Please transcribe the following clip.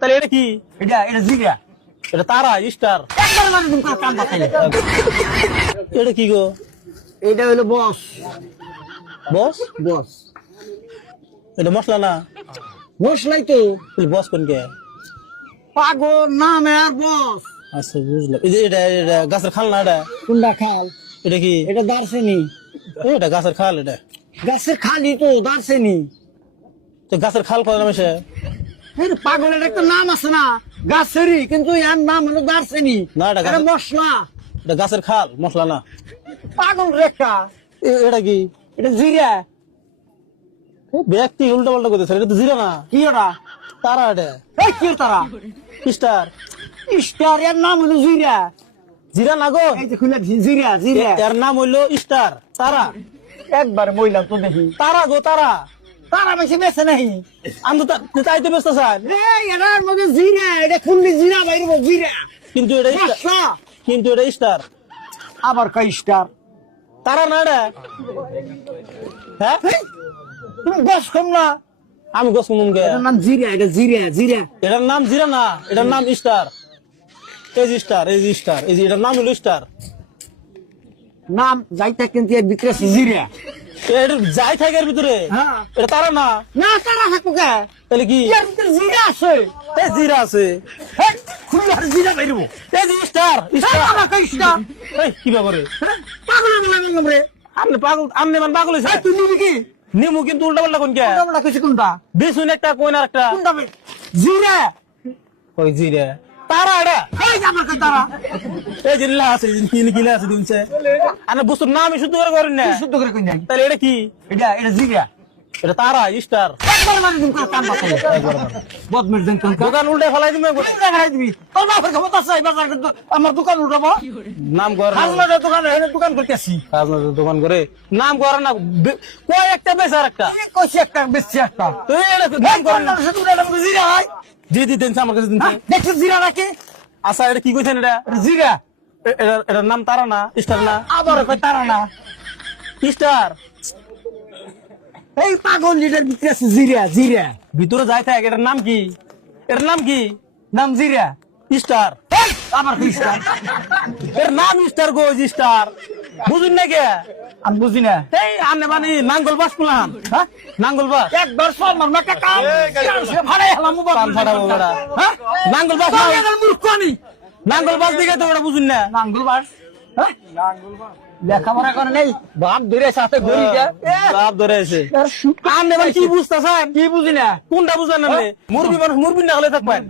তাহলে এটা কি? এটা জিরা। এটা তারা স্টার। একবার মানে তুমি কাম বাতাইলে। এটা কি গো? এটা হলো বস। বস? বস। এটা মশলা না? মশলাই তো। বস কোনকে? পাগল নামে আর বস। আচ্ছা বুঝলাম। এই যে এটা গাছের খাল না? এটা কোনটা খাল? এটা কি? এটা দারচিনি। এটা গাছের খাল। এটা গাছের খালি তো দারচিনি। তো গাছের খাল কয় নামে? পাগলের একটা নাম আছে না গাছেরই, কিন্তু এর নাম হলো দারচিনি। না, এটা এটা মশলা। এটা গাছের খাল, মশলা না। পাগল রেখা। এটা কি? এটা জিরা। ব্যক্তি উল্টা পাল্টা করতেছে। এটা তো জিরা না। কি ওটা? তারা। এটা এই কি তারা? স্টার। স্টার এর নাম হলো জিরা। জিরা না গো? এই যে খুলে জিরা জিরা। এর নাম হইলো স্টার। তারা। একবার বইলাম তো দেখি। তারা গো, তারা। তারা বেশি বেছে নাই। আমি তো তাই তো ব্যস্ত স্যার। এটার মধ্যে জিরা, এটা খুললি জিরা বাইরবো জিরা। কিন্তু এটা মশলা। কিন্তু এটা স্টার। আবার কই স্টার? তারা না এটা? হ্যাঁ, তুমি বস কম না। আমি গোস মুমকে। এটার নাম জিরা। এটা জিরা জিরা। এটার নাম জিরা না, এটার নাম স্টার। এই যে স্টার, এই যে স্টার, এই যে এটার নাম হলো স্টার। নাম যাইতে কিন্তু এর ভিতরে আছে জিরা। এটা যাই থাকে এর ভিতরে। হ্যাঁ। এটা তারা না। না তারা থাকবো কে? তাহলে কি? এর ভিতরে জিরা আছে। এই জিরা আছে। হেই, খুললি আর জিরা বাইরবো। এই যে স্টার, স্টার। আবার কই স্টার? এই কি ব্যাপারে? পাগল বলে বললাম রে। আপনি পাগল, আপনি মান পাগল হইছে। তুই নিবি কি? নিমু কিন্তু উল্টা পাল্টা কোন কে? কোনটা কইছি কোনটা? বিশুন একটা কোন আর একটা। কোনটা? জিরা। ওই জিরা। তারা এটা। এই যে আমার কই তারা। এই যে লা আছে, কিলা আছে দিনছে। আরে বস্তুর নামই শুদ্ধ করে করেন না। শুদ্ধ করে কই যাই। তাহলে এটা কি? এটা জিরা। এটা তারা স্টার। একবার মানে তুমি কাম বাতাইলে। বদমের দেন কোন দোকান উল্টে ফেলাই দিবে একবারে। দেখাই দিবি। তোর বাপের ক্ষমতা আছে এই বাজার কিন্তু আমার দোকান উঠাবো। নাম করে না। হাজমাদের দোকান এখানে দোকান করতেছি। আপনাদের দোকান করে নাম করে না। কয় একটা বেচার একটা। কইছি একটা বেশি একটা। তো এটা নাম করেন না। জিরা হয়। জি জি দেন আমার কাছে দিন। দেখছিস জিরা নাকি? আচ্ছা এটা কি কইছেন? এটা জিরা। এটার নাম তারা না, স্টার না? আবার কই তারা না। স্টার। এই পাগল লিটার ভিতরে আছে জিরা জিরা। ভিতরে যাই থাকে। এটার নাম কি? এটার নাম কি? নাম জিরা। স্টার। আবার কই স্টার? এর নাম স্টার গো, স্টার। বুঝুন না কে? আমি বুঝি না। এই আনে মানে নাঙ্গল বাস পুলাম। হ্যাঁ, নাঙ্গল বাস। একবার সব মার না কাকা। ভাড়াই হলাম মোবাইল। পান ফাটাবো বেড়া। হ্যাঁ? নাঙ্গল বাস। মূর্খ আমি। নাঙ্গল বাস দিকে তো ওটা বুঝুন না। নাঙ্গল বাস। হ্যাঁ? লেখাপড়া করে নেই। বাপ ধরে সাথে ঘুরি যা। বাপ ধরে আছে। আপনি মানে কি বুঝতেছেন? কি বুঝি না। কোনটা বুঝেন? মুরবি মানুষ মুরবি না হলে থাকবেন।